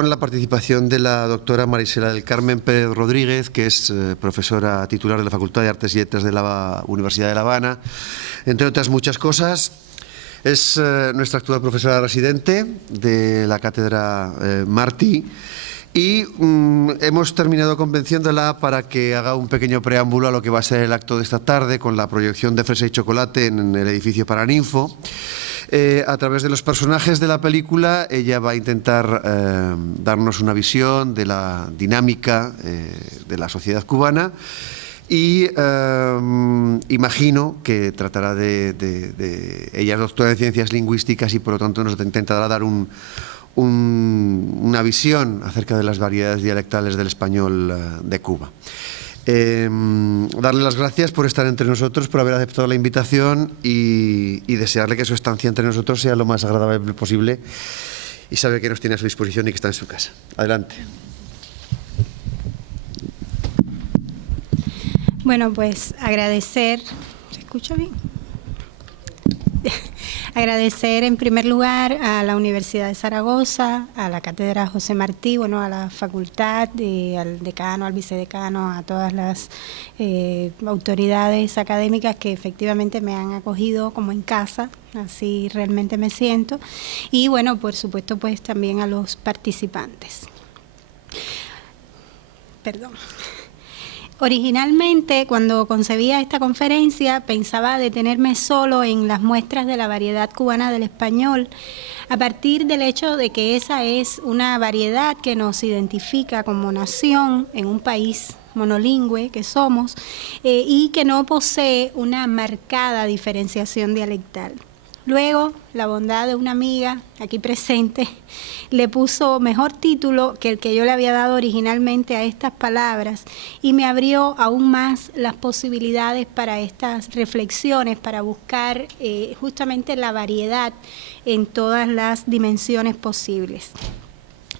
con la participación de la doctora Marisela del Carmen Pérez Rodríguez, que es profesora titular de la Facultad de Artes y Letras de la Universidad de La Habana, entre otras muchas cosas. Es nuestra actual profesora residente de la cátedra Martí, y hemos terminado convenciéndola para que haga un pequeño preámbulo a lo que va a ser el acto de esta tarde, con la proyección de Fresa y Chocolate en el edificio Paraninfo. A través de los personajes de la película, ella va a intentar darnos una visión de la dinámica de la sociedad cubana, y imagino que tratará ella es doctora en ciencias lingüísticas y por lo tanto nos intentará dar una visión acerca de las variedades dialectales del español de Cuba. Darle las gracias por estar entre nosotros, por haber aceptado la invitación, y desearle que su estancia entre nosotros sea lo más agradable posible, y sabe que nos tiene a su disposición y que está en su casa. Adelante. Bueno, pues agradecer, ¿se escucha bien? Agradecer en primer lugar a la Universidad de Zaragoza, a la Cátedra José Martí, bueno, a la facultad, al decano, al vicedecano, a todas las autoridades académicas que efectivamente me han acogido como en casa, así realmente me siento, y bueno, por supuesto, pues también a los participantes. Perdón. Originalmente, cuando concebía esta conferencia, pensaba detenerme solo en las muestras de la variedad cubana del español, a partir del hecho de que esa es una variedad que nos identifica como nación en un país monolingüe que somos, y que no posee una marcada diferenciación dialectal. Luego, la bondad de una amiga aquí presente le puso mejor título que el que yo le había dado originalmente a estas palabras, y me abrió aún más las posibilidades para estas reflexiones, para buscar justamente la variedad en todas las dimensiones posibles.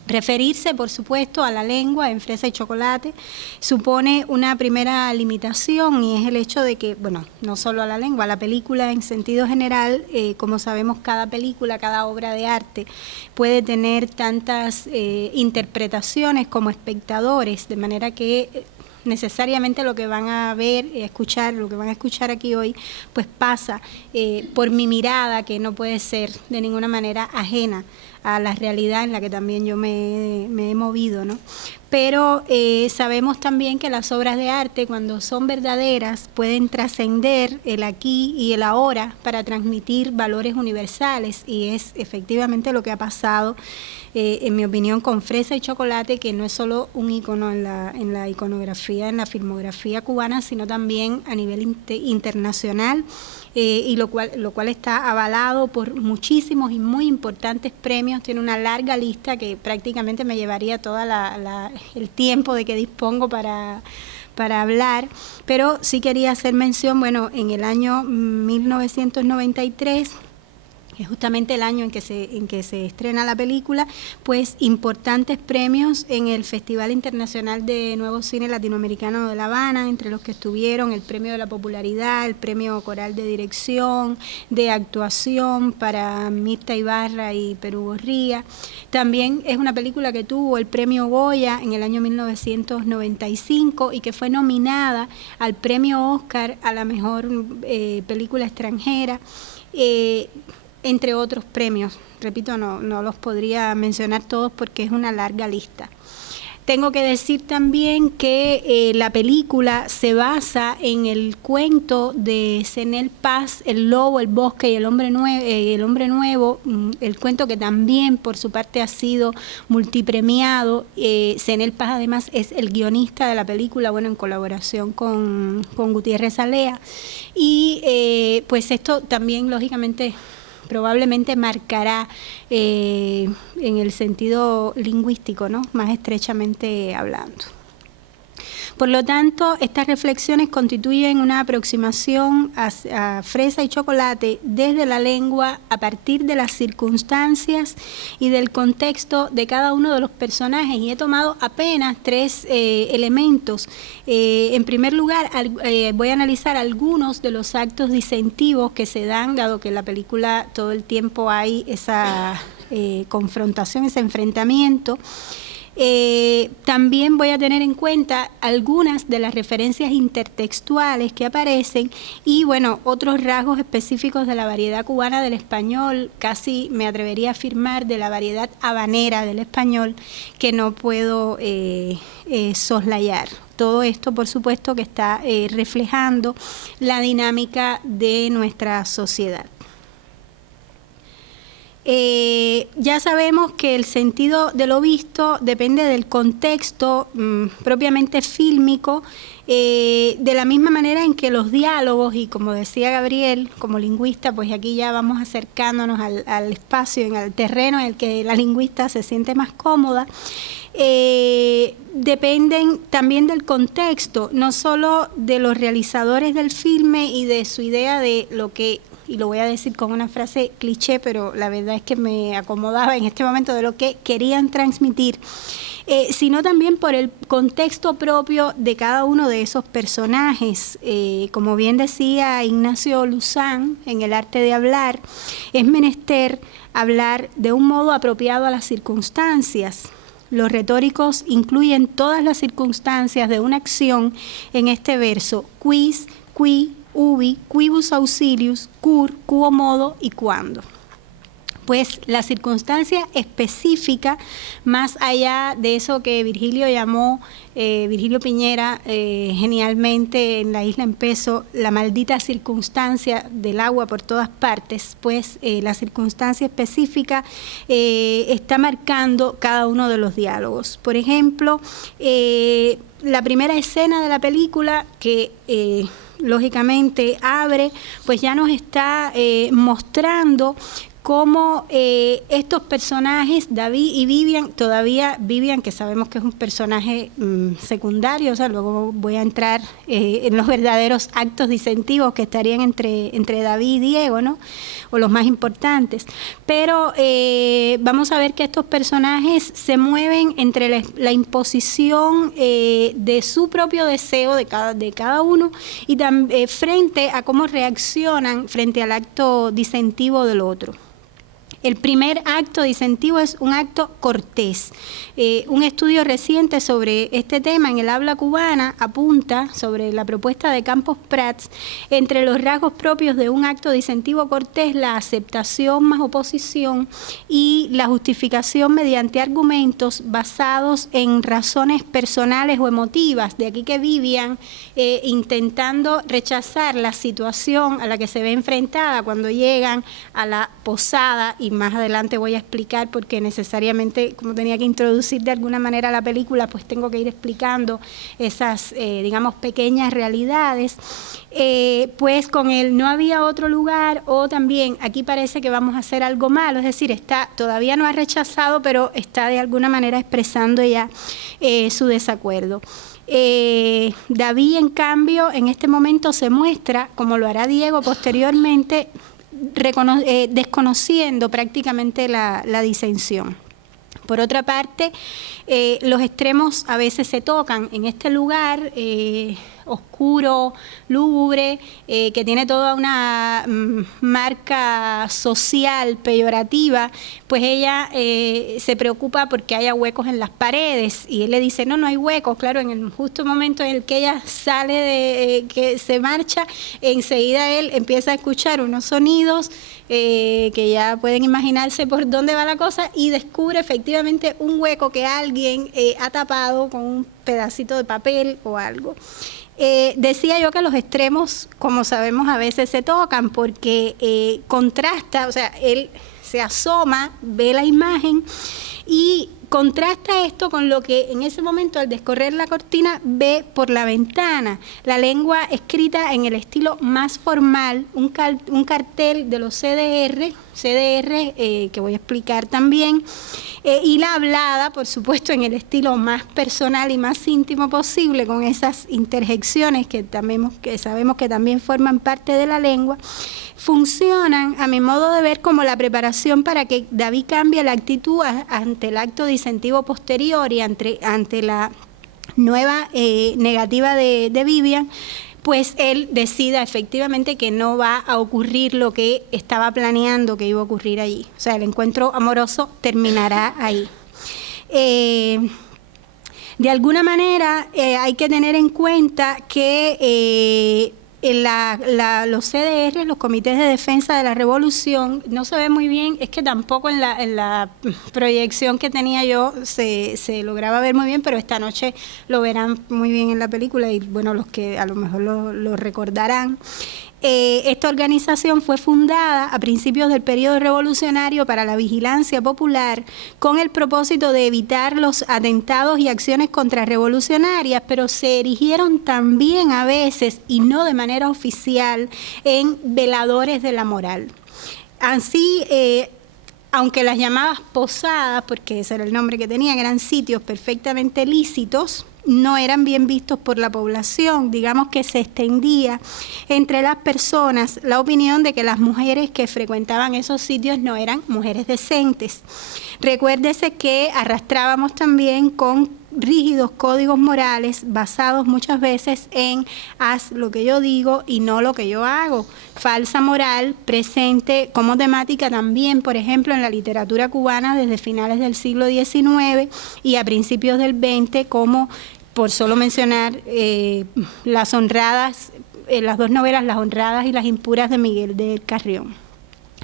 Referirse, por supuesto, a la lengua en Fresa y Chocolate supone una primera limitación, y es el hecho de que, bueno, no solo a la lengua, a la película en sentido general, como sabemos, cada película, cada obra de arte puede tener tantas interpretaciones como espectadores, de manera que necesariamente lo que van a ver, escuchar, lo que van a escuchar aquí hoy, pues pasa por mi mirada, que no puede ser de ninguna manera ajena a la realidad en la que también yo me he movido, ¿no? Pero sabemos también que las obras de arte, cuando son verdaderas, pueden trascender el aquí y el ahora para transmitir valores universales, y es efectivamente lo que ha pasado, en mi opinión, con Fresa y Chocolate, que no es solo un ícono en la iconografía, en la filmografía cubana, sino también a nivel internacional, y lo cual está avalado por muchísimos y muy importantes premios. Tiene una larga lista que prácticamente me llevaría todo el tiempo de que dispongo para hablar, pero sí quería hacer mención, bueno, en el año 1993, que es justamente el año en que se estrena la película, pues importantes premios en el Festival Internacional de Nuevo Cine Latinoamericano de La Habana, entre los que estuvieron el Premio de la Popularidad, el Premio Coral de Dirección, de Actuación para Mirta Ibarra y Perú Gorría. También es una película que tuvo el Premio Goya en el año 1995 y que fue nominada al Premio Oscar a la mejor película extranjera, entre otros premios. Repito, no los podría mencionar todos porque es una larga lista. Tengo que decir también que la película se basa en el cuento de Cenel Paz, El lobo, el bosque y el hombre nuevo, el cuento que también por su parte ha sido multipremiado. Cenel Paz además es el guionista de la película, bueno, en colaboración con Gutiérrez Alea, y pues esto también lógicamente probablemente marcará en el sentido lingüístico, ¿no?, más estrechamente hablando. Por lo tanto, estas reflexiones constituyen una aproximación a Fresa y Chocolate desde la lengua, a partir de las circunstancias y del contexto de cada uno de los personajes, y he tomado apenas 3 elementos. En primer lugar, voy a analizar algunos de los actos disentivos que se dan, dado que en la película todo el tiempo hay esa confrontación, ese enfrentamiento. También voy a tener en cuenta algunas de las referencias intertextuales que aparecen y, bueno, otros rasgos específicos de la variedad cubana del español, casi me atrevería a afirmar de la variedad habanera del español, que no puedo soslayar. Todo esto, por supuesto, que está reflejando la dinámica de nuestra sociedad. Ya sabemos que el sentido de lo visto depende del contexto propiamente fílmico, de la misma manera en que los diálogos, y como decía Gabriel, como lingüista, pues aquí ya vamos acercándonos al espacio, al terreno en el que la lingüista se siente más cómoda, dependen también del contexto, no solo de los realizadores del filme y de su idea de lo que, y lo voy a decir con una frase cliché, pero la verdad es que me acomodaba en este momento, de lo que querían transmitir, sino también por el contexto propio de cada uno de esos personajes. Como bien decía Ignacio Luzán en El arte de hablar, es menester hablar de un modo apropiado a las circunstancias. Los retóricos incluyen todas las circunstancias de una acción en este verso: quis, qui, ubi, quibus auxilius, cur, quo modo y cuándo. Pues la circunstancia específica, más allá de eso que Virgilio llamó, Virgilio Piñera, genialmente en La Isla en Peso, la maldita circunstancia del agua por todas partes, pues la circunstancia específica está marcando cada uno de los diálogos. Por ejemplo, la primera escena de la película, que lógicamente abre, pues ya nos está mostrando cómo estos personajes, David y Vivian, todavía Vivian, que sabemos que es un personaje secundario, o sea, luego voy a entrar en los verdaderos actos disentivos que estarían entre David y Diego, ¿no? O los más importantes. Pero vamos a ver que estos personajes se mueven entre la imposición de su propio deseo de cada uno y frente a cómo reaccionan frente al acto disentivo del otro. El primer acto disentivo es un acto cortés. Un estudio reciente sobre este tema en el habla cubana apunta sobre la propuesta de Campos Prats, entre los rasgos propios de un acto disentivo cortés, la aceptación más oposición y la justificación mediante argumentos basados en razones personales o emotivas. De aquí que Vivian, intentando rechazar la situación a la que se ve enfrentada cuando llegan a la posada, y más adelante voy a explicar porque necesariamente, como tenía que introducir de alguna manera la película, pues tengo que ir explicando esas, digamos, pequeñas realidades. Pues con él no había otro lugar, o también aquí parece que vamos a hacer algo malo, es decir, todavía no ha rechazado, pero está de alguna manera expresando ya su desacuerdo. David, en cambio, en este momento se muestra, como lo hará Diego posteriormente, desconociendo prácticamente la disensión. Por otra parte, los extremos a veces se tocan. En este lugar oscuro, lúgubre, que tiene toda una marca social peyorativa, pues ella se preocupa porque haya huecos en las paredes, y él le dice, no hay huecos. Claro, en el justo momento en el que ella sale, que se marcha, enseguida él empieza a escuchar unos sonidos que ya pueden imaginarse por dónde va la cosa, y descubre efectivamente un hueco que alguien ha tapado con un pedacito de papel o algo. Decía yo que los extremos, como sabemos, a veces se tocan porque contrasta, o sea, él se asoma, ve la imagen y contrasta esto con lo que en ese momento, al descorrer la cortina, ve por la ventana. La lengua escrita en el estilo más formal, un cartel de los CDR, que voy a explicar también, y la hablada, por supuesto, en el estilo más personal y más íntimo posible, con esas interjecciones que sabemos que también forman parte de la lengua, funcionan, a mi modo de ver, como la preparación para que David cambie la actitud ante el acto disentivo posterior y ante la nueva negativa de Vivian, pues él decida efectivamente que no va a ocurrir lo que estaba planeando que iba a ocurrir allí. O sea, el encuentro amoroso terminará ahí. De alguna manera hay que tener en cuenta que los CDR, los Comités de Defensa de la Revolución, no se ve muy bien, es que tampoco en la proyección que tenía yo se lograba ver muy bien, pero esta noche lo verán muy bien en la película y bueno, los que a lo mejor lo recordarán. Esta organización fue fundada a principios del periodo revolucionario para la vigilancia popular con el propósito de evitar los atentados y acciones contrarrevolucionarias, pero se erigieron también a veces, y no de manera oficial, en veladores de la moral. Así, aunque las llamadas posadas, porque ese era el nombre que tenían, eran sitios perfectamente lícitos, no eran bien vistos por la población. Digamos que se extendía entre las personas la opinión de que las mujeres que frecuentaban esos sitios no eran mujeres decentes. Recuérdese que arrastrábamos también con rígidos códigos morales basados muchas veces en haz lo que yo digo y no lo que yo hago. Falsa moral presente como temática también, por ejemplo, en la literatura cubana desde finales del siglo XIX y a principios del XX, como, por solo mencionar, las honradas, las dos novelas Las honradas y Las impuras de Miguel de Carrión.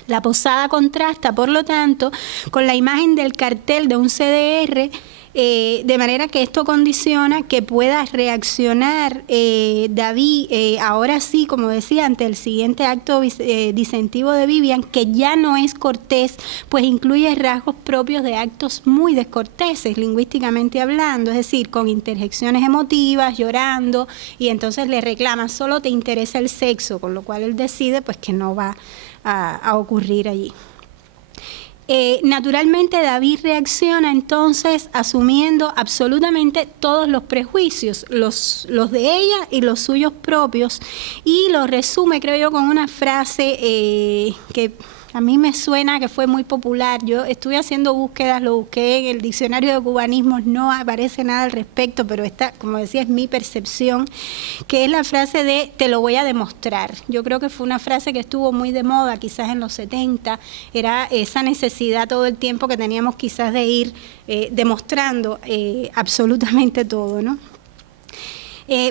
La posada contrasta, por lo tanto, con la imagen del cartel de un CDR, de manera que esto condiciona que pueda reaccionar David, ahora sí, como decía, ante el siguiente acto disentivo de Vivian, que ya no es cortés, pues incluye rasgos propios de actos muy descorteses, lingüísticamente hablando, es decir, con interjecciones emotivas, llorando, y entonces le reclama, solo te interesa el sexo, con lo cual él decide pues que no va a ocurrir allí. Naturalmente David reacciona entonces asumiendo absolutamente todos los prejuicios, los de ella y los suyos propios, y lo resume, creo yo, con una frase que a mí me suena que fue muy popular. Yo estuve haciendo búsquedas, lo busqué en el diccionario de cubanismos, no aparece nada al respecto, pero esta, como decía, es mi percepción, que es la frase de te lo voy a demostrar. Yo creo que fue una frase que estuvo muy de moda quizás en los 70, era esa necesidad todo el tiempo que teníamos quizás de ir demostrando absolutamente todo, ¿no?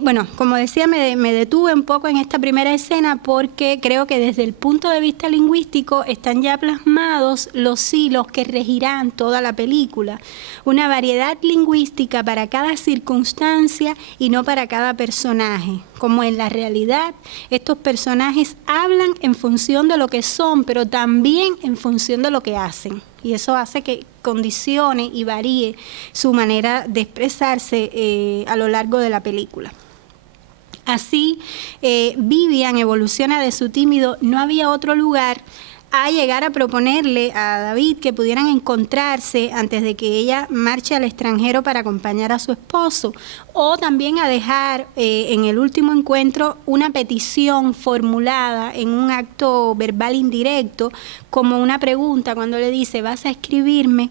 Bueno, como decía, me detuve un poco en esta primera escena porque creo que desde el punto de vista lingüístico están ya plasmados los hilos que regirán toda la película. Una variedad lingüística para cada circunstancia y no para cada personaje. Como en la realidad, estos personajes hablan en función de lo que son, pero también en función de lo que hacen. Y eso hace que condicione y varíe su manera de expresarse a lo largo de la película. Así, Vivian evoluciona de su tímido "no había otro lugar" a llegar a proponerle a David que pudieran encontrarse antes de que ella marche al extranjero para acompañar a su esposo, o también a dejar en el último encuentro una petición formulada en un acto verbal indirecto, como una pregunta cuando le dice ¿vas a escribirme?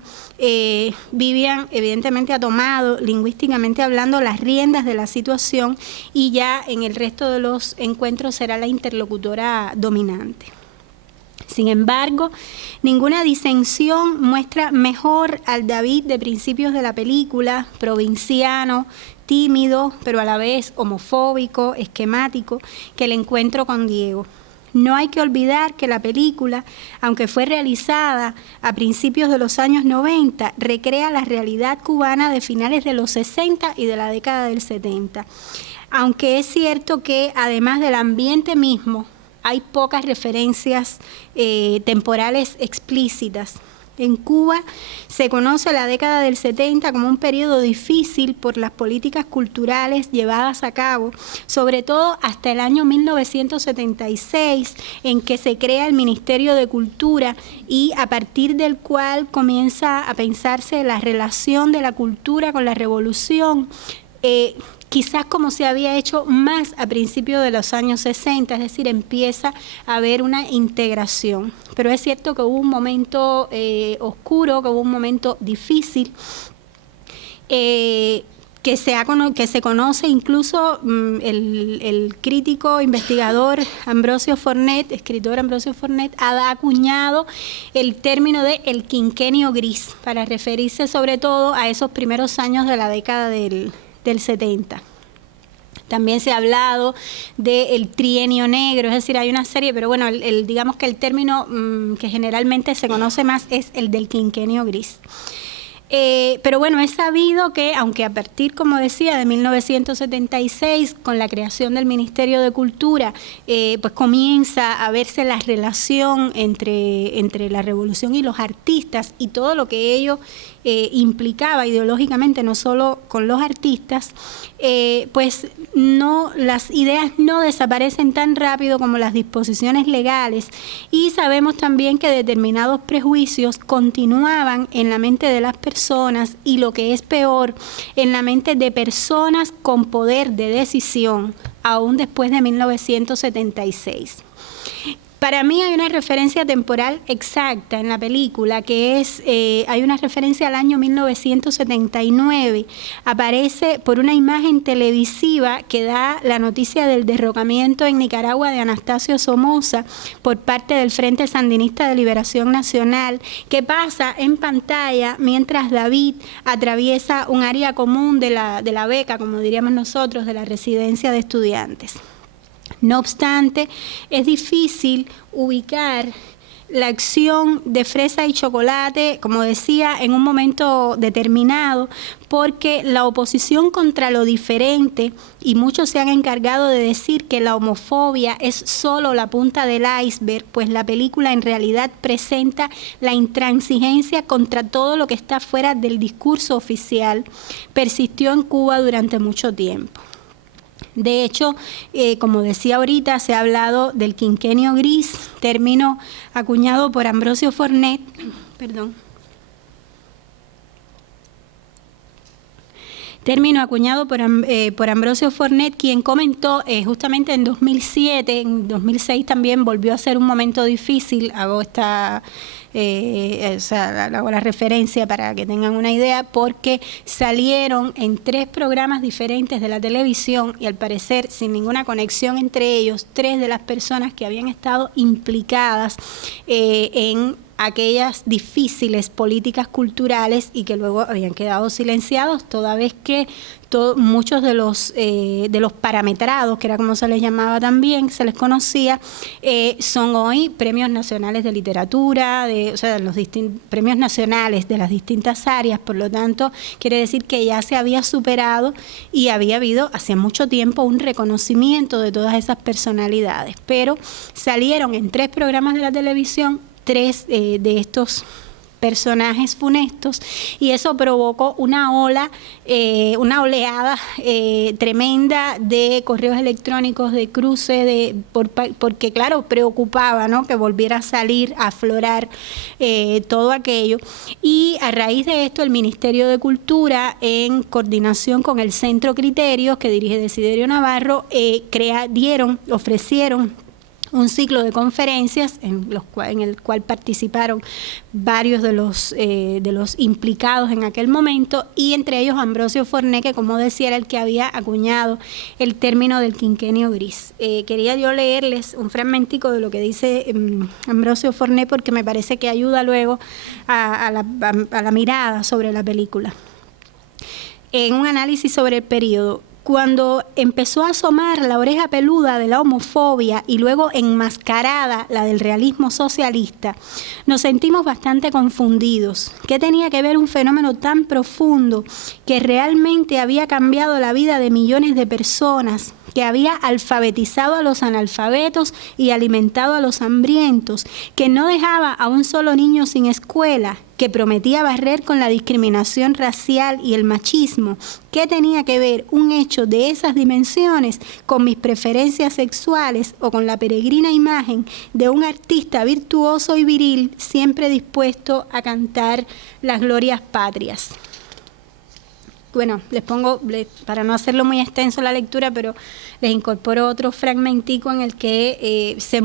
Vivian evidentemente ha tomado, lingüísticamente hablando, las riendas de la situación y ya en el resto de los encuentros será la interlocutora dominante. Sin embargo, ninguna disensión muestra mejor al David de principios de la película, provinciano, tímido, pero a la vez homofóbico, esquemático, que el encuentro con Diego. No hay que olvidar que la película, aunque fue realizada a principios de los años 90, recrea la realidad cubana de finales de los 60 y de la década del 70. Aunque es cierto que, además del ambiente mismo, hay pocas referencias temporales explícitas. En Cuba se conoce la década del 70 como un periodo difícil por las políticas culturales llevadas a cabo, sobre todo hasta el año 1976, en que se crea el Ministerio de Cultura y a partir del cual comienza a pensarse la relación de la cultura con la revolución, quizás como se había hecho más a principios de los años 60, es decir, empieza a haber una integración. Pero es cierto que hubo un momento oscuro, que hubo un momento difícil, que se conoce incluso el crítico investigador Ambrosio Fornet, escritor Ambrosio Fornet, ha acuñado el término de el quinquenio gris para referirse sobre todo a esos primeros años de la década del 70. También se ha hablado del trienio negro, es decir, hay una serie, pero bueno, digamos que el término que generalmente se conoce más es el del quinquenio gris. Pero bueno, es sabido que, aunque a partir, como decía, de 1976, con la creación del Ministerio de Cultura, pues comienza a verse la relación entre la revolución y los artistas y todo lo que ello implicaba ideológicamente, no solo con los artistas, pues las ideas no desaparecen tan rápido como las disposiciones legales, y sabemos también que determinados prejuicios continuaban en la mente de las personas y, lo que es peor, en la mente de personas con poder de decisión, aún después de 1976. Para mí hay una referencia temporal exacta en la película, que es, hay una referencia al año 1979, aparece por una imagen televisiva que da la noticia del derrocamiento en Nicaragua de Anastasio Somoza por parte del Frente Sandinista de Liberación Nacional, que pasa en pantalla mientras David atraviesa un área común de la beca, como diríamos nosotros, de la residencia de estudiantes. No obstante, es difícil ubicar la acción de Fresa y Chocolate, como decía, en un momento determinado, porque la oposición contra lo diferente, y muchos se han encargado de decir que la homofobia es solo la punta del iceberg, pues la película en realidad presenta la intransigencia contra todo lo que está fuera del discurso oficial, persistió en Cuba durante mucho tiempo. De hecho, como decía ahorita, se ha hablado del quinquenio gris, término acuñado por Ambrosio Fornet, por Ambrosio Fornet, quien comentó justamente en 2007, en 2006 también volvió a ser un momento difícil, hago la referencia para que tengan una idea, porque salieron en 3 programas diferentes de la televisión y al parecer sin ninguna conexión entre ellos, 3 de las personas que habían estado implicadas en aquellas difíciles políticas culturales y que luego habían quedado silenciados, toda vez que muchos de los parametrados, que era como se les llamaba también, se les conocía, son hoy premios nacionales de literatura, los premios nacionales de las distintas áreas. Por lo tanto, quiere decir que ya se había superado y había habido hace mucho tiempo un reconocimiento de todas esas personalidades, pero salieron en 3 programas de la televisión 3 de estos personajes funestos, y eso provocó una oleada tremenda de correos electrónicos, de cruce, porque claro, preocupaba, ¿no?, que volviera a salir, a aflorar todo aquello. Y a raíz de esto, el Ministerio de Cultura, en coordinación con el Centro Criterios, que dirige Desiderio Navarro, ofrecieron un ciclo de conferencias en el cual participaron varios de los implicados en aquel momento, y entre ellos Ambrosio Fornet, que como decía era el que había acuñado el término del quinquenio gris. Quería yo leerles un fragmentico de lo que dice Ambrosio Fornet, porque me parece que ayuda luego a la mirada sobre la película. En un análisis sobre el periodo: cuando empezó a asomar la oreja peluda de la homofobia y luego enmascarada la del realismo socialista, nos sentimos bastante confundidos. ¿Qué tenía que ver un fenómeno tan profundo que realmente había cambiado la vida de millones de personas, que había alfabetizado a los analfabetos y alimentado a los hambrientos, que no dejaba a un solo niño sin escuela, que prometía barrer con la discriminación racial y el machismo? ¿Qué tenía que ver un hecho de esas dimensiones con mis preferencias sexuales o con la peregrina imagen de un artista virtuoso y viril siempre dispuesto a cantar las glorias patrias? Bueno, les pongo, para no hacerlo muy extenso la lectura, pero les incorporo otro fragmentico en el que se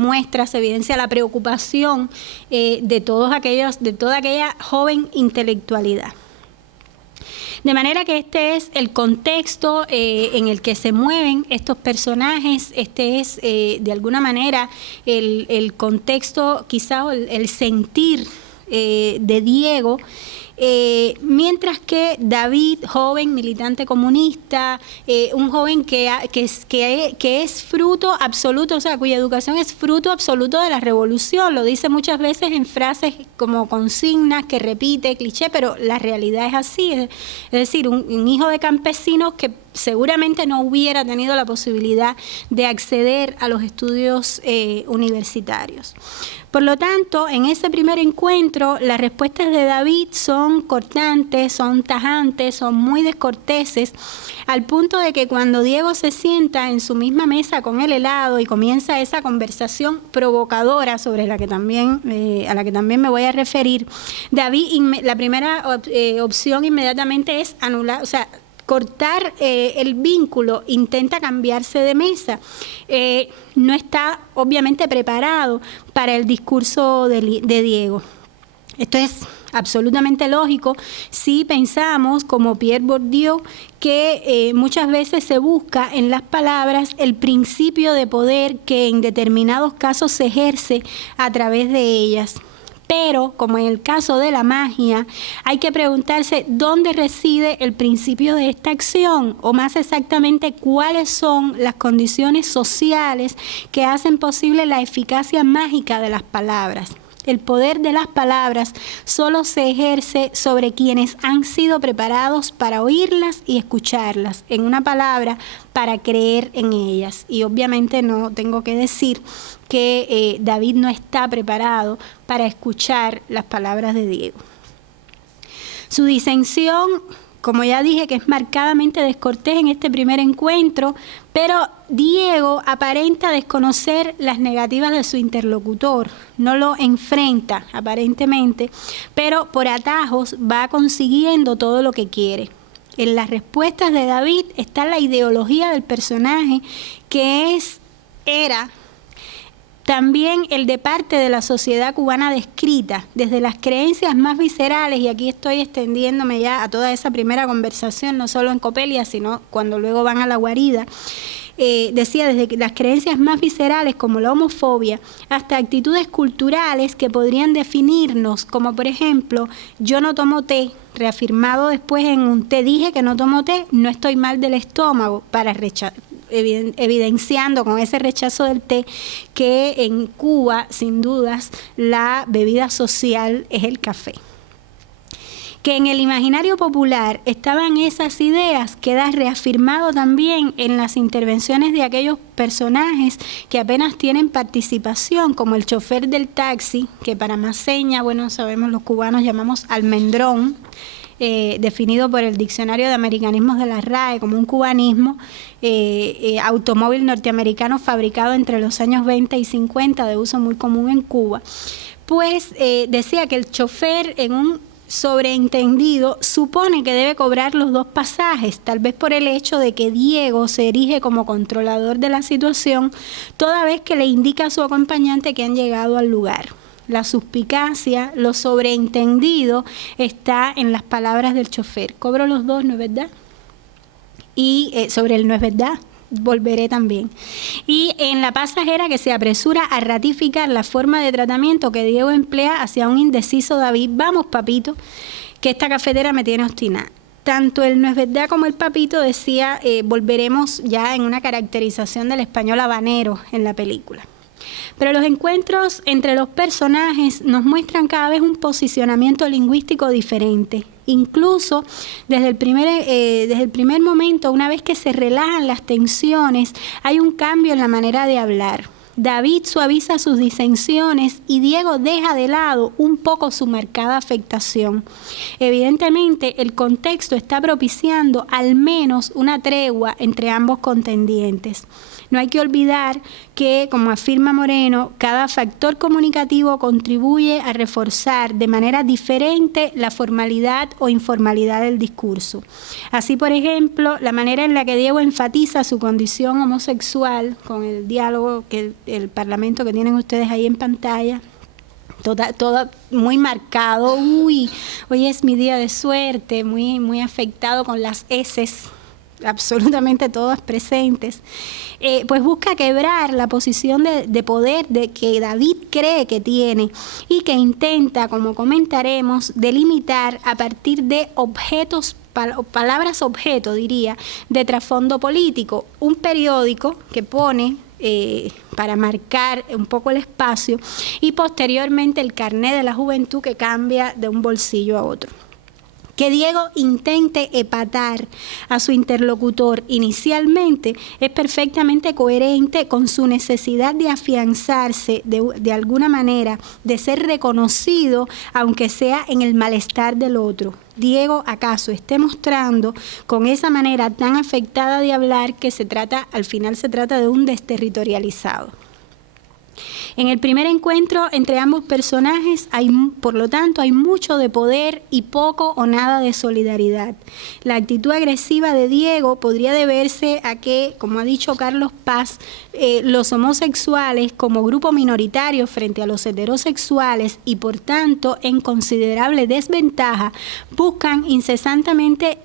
evidencia la preocupación de toda aquella joven intelectualidad. De manera que este es el contexto en el que se mueven estos personajes, este es de alguna manera el contexto, quizá el sentir de Diego, mientras que David, joven militante comunista, un joven que es fruto absoluto, o sea, cuya educación es fruto absoluto de la revolución, lo dice muchas veces en frases como consignas que repite, cliché, pero la realidad es así, es decir, un hijo de campesinos que seguramente no hubiera tenido la posibilidad de acceder a los estudios universitarios. Por lo tanto, en ese primer encuentro, las respuestas de David son cortantes, son tajantes, son muy descorteses, al punto de que cuando Diego se sienta en su misma mesa con el helado y comienza esa conversación provocadora sobre la que también, a la que también me voy a referir, David, la primera opción inmediatamente es anular, o sea, cortar el vínculo, intenta cambiarse de mesa. No está obviamente preparado para el discurso de Diego. Esto es absolutamente lógico si pensamos, como Pierre Bourdieu, que muchas veces se busca en las palabras el principio de poder que en determinados casos se ejerce a través de ellas. Pero, como en el caso de la magia, hay que preguntarse dónde reside el principio de esta acción, o más exactamente, cuáles son las condiciones sociales que hacen posible la eficacia mágica de las palabras. El poder de las palabras solo se ejerce sobre quienes han sido preparados para oírlas y escucharlas. En una palabra, para creer en ellas. Y obviamente no tengo que decir que David no está preparado para escuchar las palabras de Diego. Su disensión, como ya dije, que es marcadamente descortés en este primer encuentro, pero Diego aparenta desconocer las negativas de su interlocutor, no lo enfrenta aparentemente, pero por atajos va consiguiendo todo lo que quiere. En las respuestas de David está la ideología del personaje, que era también el de parte de la sociedad cubana descrita, desde las creencias más viscerales, y aquí estoy extendiéndome ya a toda esa primera conversación, no solo en Copelia, sino cuando luego van a la guarida. Decía, desde las creencias más viscerales como la homofobia, hasta actitudes culturales que podrían definirnos, como por ejemplo, yo no tomo té, reafirmado después en un te dije que no tomo té, no estoy mal del estómago, para evidenciando con ese rechazo del té que en Cuba, sin dudas, la bebida social es el café. Que en el imaginario popular estaban esas ideas, queda reafirmado también en las intervenciones de aquellos personajes que apenas tienen participación, como el chofer del taxi, que para más seña, bueno, sabemos los cubanos llamamos almendrón, definido por el Diccionario de Americanismos de la RAE como un cubanismo, automóvil norteamericano fabricado entre los años 20 y 50, de uso muy común en Cuba. Pues decía que el chofer, en un sobreentendido, supone que debe cobrar los dos pasajes, tal vez por el hecho de que Diego se erige como controlador de la situación, toda vez que le indica a su acompañante que han llegado al lugar. La suspicacia, lo sobreentendido, está en las palabras del chofer. Cobro los dos, ¿no es verdad? Y sobre el no es verdad, volveré también. Y en la pasajera, que se apresura a ratificar la forma de tratamiento que Diego emplea hacia un indeciso David. Vamos, papito, que esta cafetera me tiene obstinada. Tanto el no es verdad como el papito, decía, volveremos ya en una caracterización del español habanero en la película. Pero los encuentros entre los personajes nos muestran cada vez un posicionamiento lingüístico diferente. Incluso desde el primer momento, una vez que se relajan las tensiones, hay un cambio en la manera de hablar. David suaviza sus disensiones y Diego deja de lado un poco su marcada afectación. Evidentemente, el contexto está propiciando al menos una tregua entre ambos contendientes. No hay que olvidar que, como afirma Moreno, cada factor comunicativo contribuye a reforzar de manera diferente la formalidad o informalidad del discurso. Así, por ejemplo, la manera en la que Diego enfatiza su condición homosexual con el diálogo, el parlamento que tienen ustedes ahí en pantalla, todo muy marcado. Uy, hoy es mi día de suerte, muy afectado con las eses, absolutamente todas presentes. Pues busca quebrar la posición de poder de que David cree que tiene y que intenta, como comentaremos, delimitar a partir de objetos, palabras objeto, diría, de trasfondo político. Un periódico que pone para marcar un poco el espacio y posteriormente el carné de la juventud que cambia de un bolsillo a otro. Que Diego intente epatar a su interlocutor inicialmente es perfectamente coherente con su necesidad de afianzarse de alguna manera, de ser reconocido, aunque sea en el malestar del otro. Diego, ¿acaso esté mostrando con esa manera tan afectada de hablar que al final se trata de un desterritorializado? En el primer encuentro entre ambos personajes, por lo tanto, hay mucho de poder y poco o nada de solidaridad. La actitud agresiva de Diego podría deberse a que, como ha dicho Carlos Paz, los homosexuales como grupo minoritario frente a los heterosexuales y por tanto en considerable desventaja, buscan incesantemente,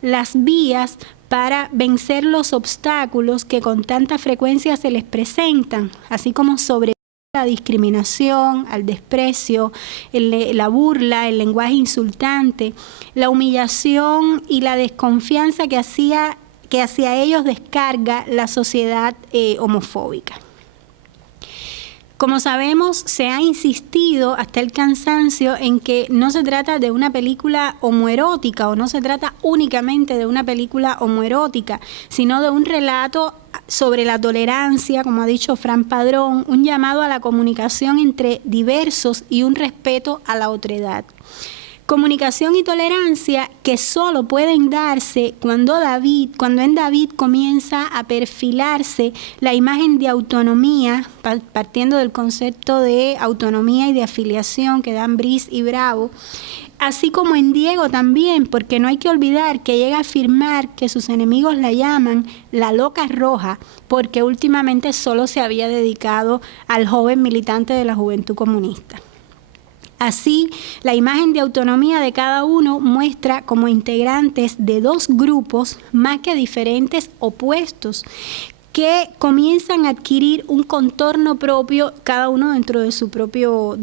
las vías para vencer los obstáculos que con tanta frecuencia se les presentan, así como sobrevivir a la discriminación, al desprecio, la burla, el lenguaje insultante, la humillación y la desconfianza que hacia ellos descarga la sociedad homofóbica. Como sabemos, se ha insistido hasta el cansancio en que no se trata de una película homoerótica o no se trata únicamente de una película homoerótica, sino de un relato sobre la tolerancia, como ha dicho Fran Padrón, un llamado a la comunicación entre diversos y un respeto a la otredad. Comunicación y tolerancia que solo pueden darse cuando en David comienza a perfilarse la imagen de autonomía, partiendo del concepto de autonomía y de afiliación que dan Brice y Bravo, así como en Diego también, porque no hay que olvidar que llega a afirmar que sus enemigos la llaman la loca roja, porque últimamente solo se había dedicado al joven militante de la Juventud Comunista. Así, la imagen de autonomía de cada uno muestra como integrantes de dos grupos más que diferentes, opuestos, que comienzan a adquirir un contorno propio, cada uno dentro de su propio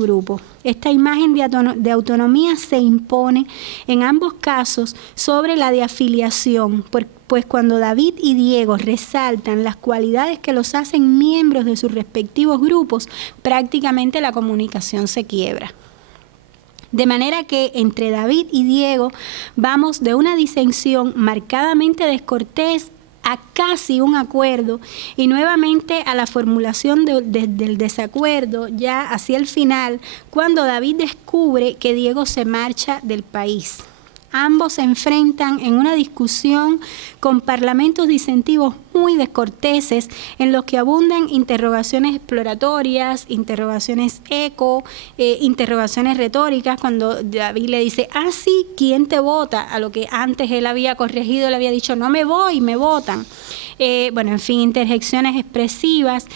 grupo. Esta imagen de autonomía se impone en ambos casos sobre la de afiliación, pues cuando David y Diego resaltan las cualidades que los hacen miembros de sus respectivos grupos, prácticamente la comunicación se quiebra. De manera que entre David y Diego vamos de una disensión marcadamente descortés a casi un acuerdo y nuevamente a la formulación del desacuerdo ya hacia el final, cuando David descubre que Diego se marcha del país. Ambos se enfrentan en una discusión con parlamentos disentivos muy descorteses en los que abundan interrogaciones exploratorias, interrogaciones eco, interrogaciones retóricas, cuando David le dice, sí, ¿quién te vota? A lo que antes él había corregido, le había dicho, no me voy, me votan. En fin, interjecciones expresivas,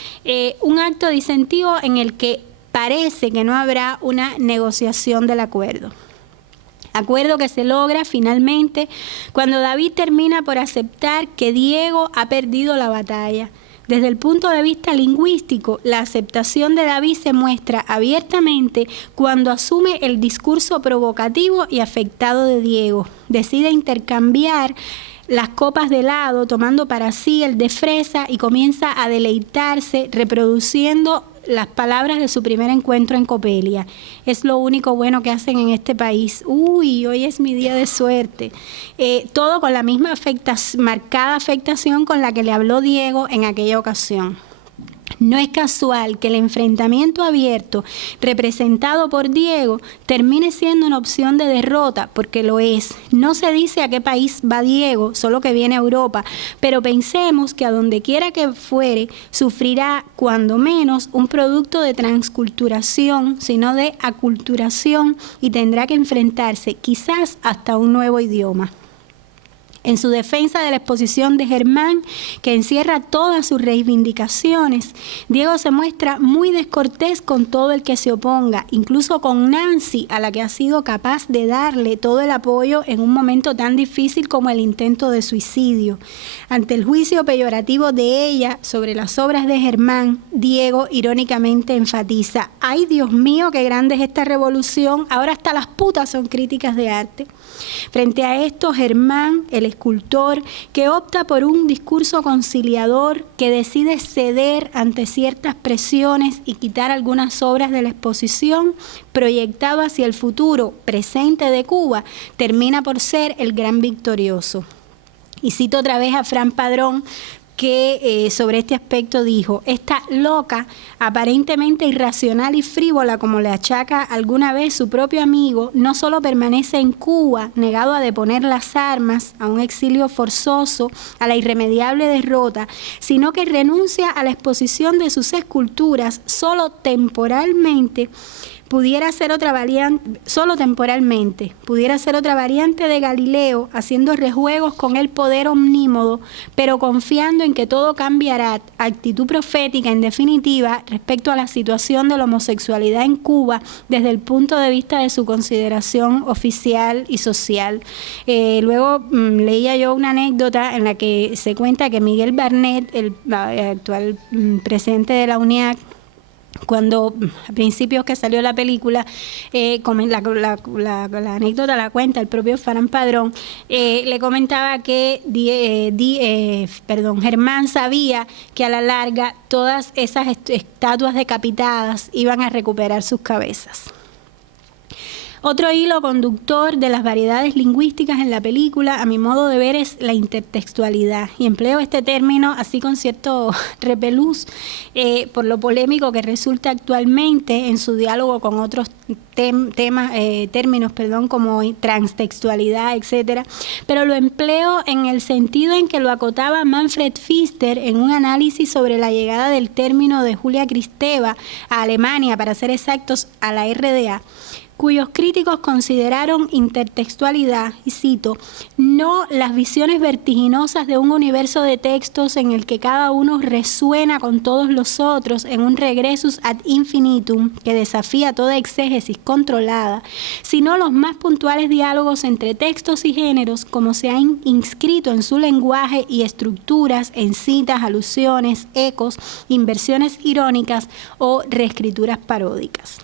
un acto disentivo en el que parece que no habrá una negociación del acuerdo. Acuerdo que se logra finalmente cuando David termina por aceptar que Diego ha perdido la batalla. Desde el punto de vista lingüístico, la aceptación de David se muestra abiertamente cuando asume el discurso provocativo y afectado de Diego. Decide intercambiar las copas de helado, tomando para sí el de fresa y comienza a deleitarse reproduciendo las palabras de su primer encuentro en Copelia. Es lo único bueno que hacen en este país. Uy, hoy es mi día de suerte. Todo con la misma marcada afectación con la que le habló Diego en aquella ocasión. No es casual que el enfrentamiento abierto representado por Diego termine siendo una opción de derrota, porque lo es. No se dice a qué país va Diego, solo que viene a Europa, pero pensemos que a donde quiera que fuere sufrirá cuando menos un producto de transculturación, sino de aculturación, y tendrá que enfrentarse quizás hasta un nuevo idioma. En su defensa de la exposición de Germán, que encierra todas sus reivindicaciones, Diego se muestra muy descortés con todo el que se oponga, incluso con Nancy, a la que ha sido capaz de darle todo el apoyo en un momento tan difícil como el intento de suicidio. Ante el juicio peyorativo de ella sobre las obras de Germán, Diego irónicamente enfatiza: ¡ay, Dios mío, qué grande es esta revolución! Ahora hasta las putas son críticas de arte. Frente a esto, Germán, el escultor, que opta por un discurso conciliador, que decide ceder ante ciertas presiones y quitar algunas obras de la exposición, proyectado hacia el futuro presente de Cuba, termina por ser el gran victorioso. Y cito otra vez a Fran Padrón, que sobre este aspecto dijo: esta loca, aparentemente irracional y frívola, como le achaca alguna vez su propio amigo, no solo permanece en Cuba, negado a deponer las armas, a un exilio forzoso, a la irremediable derrota, sino que renuncia a la exposición de sus esculturas solo temporalmente, pudiera ser otra variante, solo temporalmente, pudiera ser otra variante de Galileo, haciendo rejuegos con el poder omnímodo, pero confiando en que todo cambiará. Actitud profética, en definitiva, respecto a la situación de la homosexualidad en Cuba, desde el punto de vista de su consideración oficial y social. Luego leía yo una anécdota en la que se cuenta que Miguel Barnett, el actual presidente de la UNIAC, cuando a principios que salió la película, la anécdota la cuenta el propio Fran Padrón, le comentaba que Germán sabía que a la larga todas esas estatuas decapitadas iban a recuperar sus cabezas. Otro hilo conductor de las variedades lingüísticas en la película, a mi modo de ver, es la intertextualidad. Y empleo este término así con cierto repelús por lo polémico que resulta actualmente en su diálogo con otros términos como transtextualidad, etcétera. Pero lo empleo en el sentido en que lo acotaba Manfred Pfister en un análisis sobre la llegada del término de Julia Kristeva a Alemania, para ser exactos, a la RDA, cuyos críticos consideraron intertextualidad, y cito, no las visiones vertiginosas de un universo de textos en el que cada uno resuena con todos los otros en un regressus ad infinitum que desafía toda exégesis controlada, sino los más puntuales diálogos entre textos y géneros como se han inscrito en su lenguaje y estructuras en citas, alusiones, ecos, inversiones irónicas o reescrituras paródicas.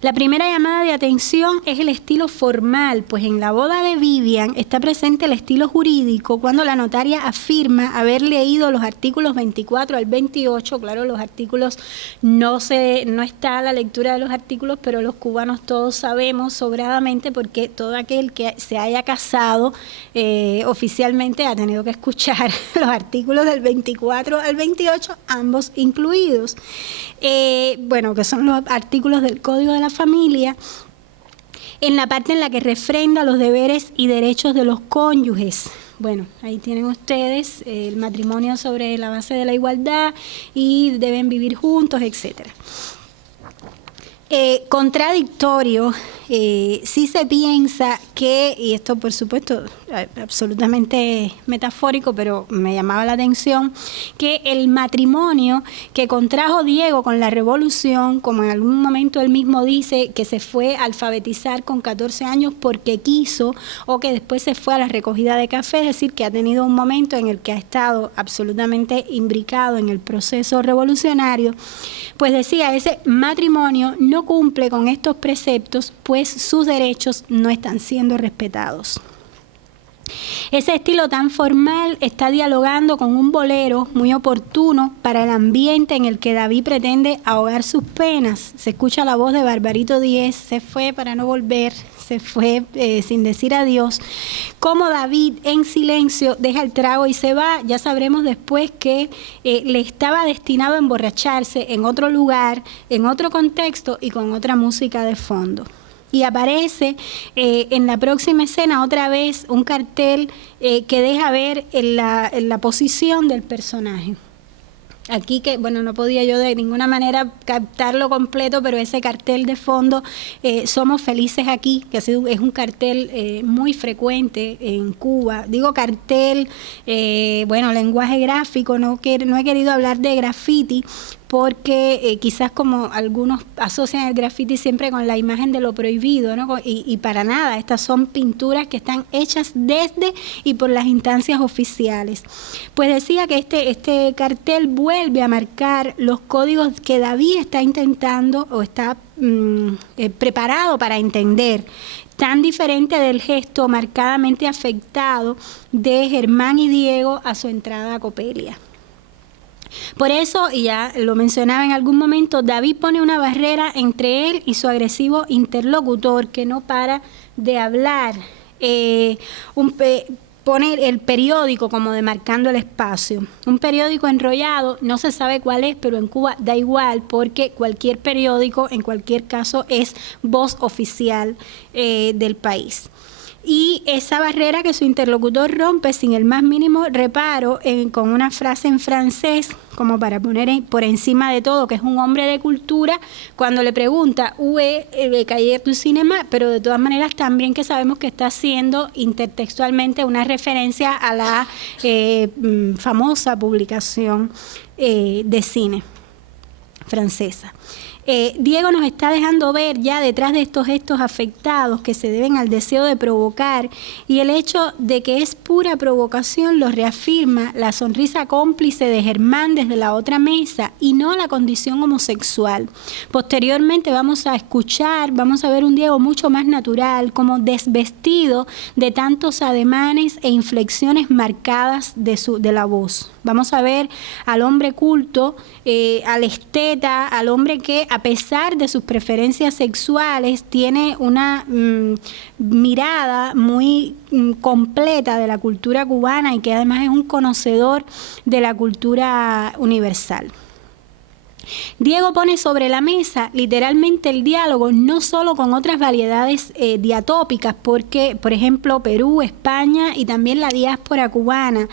La primera llamada de atención es el estilo formal, pues en la boda de Vivian está presente el estilo jurídico cuando la notaria afirma haber leído los artículos 24 al 28. Claro, los artículos no está la lectura de los artículos, pero los cubanos todos sabemos sobradamente, porque todo aquel que se haya casado oficialmente ha tenido que escuchar los artículos del 24 al 28, ambos incluidos. Que son los artículos del Código de la Familia, en la parte en la que refrenda los deberes y derechos de los cónyuges. Bueno, ahí tienen ustedes el matrimonio sobre la base de la igualdad y deben vivir juntos, etcétera. Contradictorio, sí se piensa que, y esto por supuesto absolutamente metafórico, pero me llamaba la atención, que el matrimonio que contrajo Diego con la revolución, como en algún momento él mismo dice que se fue a alfabetizar con 14 años porque quiso, o que después se fue a la recogida de café, es decir, que ha tenido un momento en el que ha estado absolutamente imbricado en el proceso revolucionario, pues decía, ese matrimonio no cumple con estos preceptos, pues sus derechos no están siendo respetados. Ese estilo tan formal está dialogando con un bolero muy oportuno para el ambiente en el que David pretende ahogar sus penas. Se escucha la voz de Barbarito Díez: se fue para no volver, se fue sin decir adiós. Como David en silencio deja el trago y se va. Ya sabremos después que le estaba destinado a emborracharse en otro lugar, en otro contexto y con otra música de fondo. Y aparece en la próxima escena otra vez un cartel que deja ver en la posición del personaje. aquí que, bueno, no podía yo de ninguna manera captarlo completo, pero ese cartel de fondo, Somos Felices Aquí, que es un cartel muy frecuente en Cuba. Digo cartel, bueno, lenguaje gráfico, no he querido hablar de graffiti, porque quizás como algunos asocian el graffiti siempre con la imagen de lo prohibido, ¿no? Y para nada, estas son pinturas que están hechas desde y por las instancias oficiales. Pues decía que este cartel vuelve a marcar los códigos que David está intentando o está preparado para entender, tan diferente del gesto marcadamente afectado de Germán y Diego a su entrada a Copelia. Por eso, y ya lo mencionaba en algún momento, David pone una barrera entre él y su agresivo interlocutor que no para de hablar. Pone el periódico como demarcando el espacio. Un periódico enrollado, no se sabe cuál es, pero en Cuba da igual, porque cualquier periódico, en cualquier caso, es voz oficial del país. Y esa barrera que su interlocutor rompe sin el más mínimo reparo con una frase en francés, como para poner por encima de todo, que es un hombre de cultura, cuando le pregunta, ¿où est le cahier du cinéma? Pero de todas maneras también que sabemos que está haciendo intertextualmente una referencia a la famosa publicación de cine francesa. Diego nos está dejando ver ya detrás de estos gestos afectados que se deben al deseo de provocar, y el hecho de que es pura provocación lo reafirma la sonrisa cómplice de Germán desde la otra mesa y no la condición homosexual. Posteriormente vamos a ver un Diego mucho más natural, como desvestido de tantos ademanes e inflexiones marcadas de la voz. Vamos a ver al hombre culto, al esteta, al hombre que a pesar de sus preferencias sexuales tiene una mirada muy completa de la cultura cubana y que además es un conocedor de la cultura universal. Diego pone sobre la mesa literalmente el diálogo, no solo con otras variedades diatópicas, porque, por ejemplo, Perú, España y también la diáspora cubana,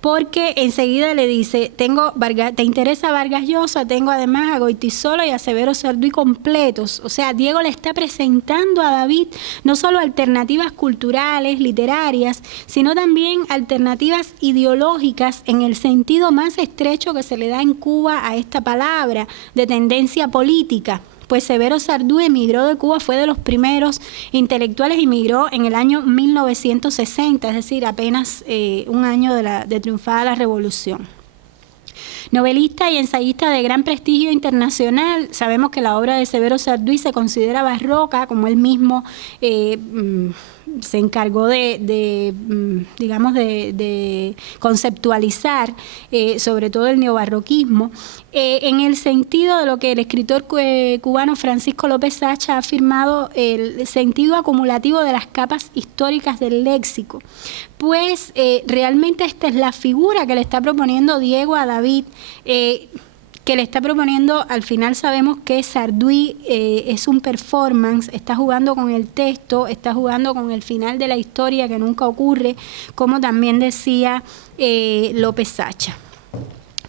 porque enseguida le dice, ¿te interesa Vargas Llosa? Tengo además a Goytisolo y a Severo Sarduy completos. O sea, Diego le está presentando a David no solo alternativas culturales, literarias, sino también alternativas ideológicas en el sentido más estrecho que se le da en Cuba a esta palabra, de tendencia política. Pues Severo Sarduy emigró de Cuba, fue de los primeros intelectuales, emigró en el año 1960, es decir, apenas un año de triunfada la revolución. Novelista y ensayista de gran prestigio internacional, sabemos que la obra de Severo Sarduy se considera barroca, como él mismo se encargó de conceptualizar, sobre todo el neobarroquismo, en el sentido de lo que el escritor cubano Francisco López Sacha ha afirmado, el sentido acumulativo de las capas históricas del léxico. Pues realmente esta es la figura que le está proponiendo Diego a David, que le está proponiendo. Al final sabemos que Sarduy es un performance, está jugando con el texto, está jugando con el final de la historia que nunca ocurre, como también decía López Sacha.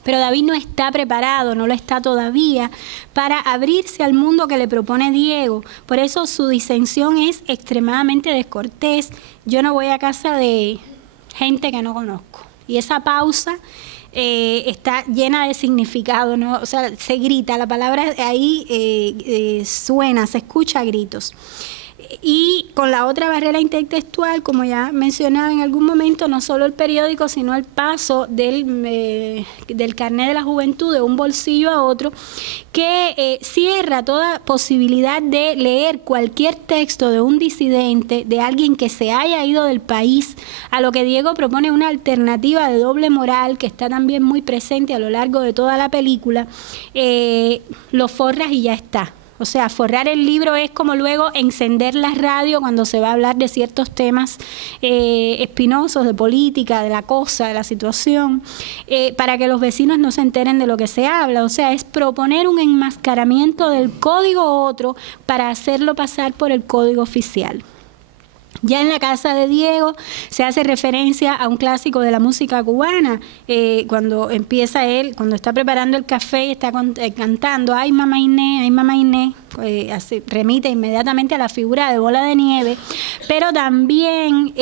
Pero David no está preparado, no lo está todavía, para abrirse al mundo que le propone Diego. Por eso su disensión es extremadamente descortés. Yo no voy a casa de gente que no conozco. Y esa pausa está llena de significado, ¿no? O sea, se grita, la palabra ahí suena, se escucha a gritos. Y con la otra barrera intertextual, como ya mencionaba en algún momento, no solo el periódico, sino el paso del carnet de la juventud de un bolsillo a otro, que cierra toda posibilidad de leer cualquier texto de un disidente, de alguien que se haya ido del país, a lo que Diego propone una alternativa de doble moral que está también muy presente a lo largo de toda la película. Lo forras y ya está. O sea, forrar el libro es como luego encender la radio cuando se va a hablar de ciertos temas espinosos, de política, de la cosa, de la situación, para que los vecinos no se enteren de lo que se habla. O sea, es proponer un enmascaramiento del código otro para hacerlo pasar por el código oficial. Ya en la casa de Diego se hace referencia a un clásico de la música cubana, cuando empieza él, cuando está preparando el café y está cantando ay mamá Inés, remite inmediatamente a la figura de Bola de Nieve, pero también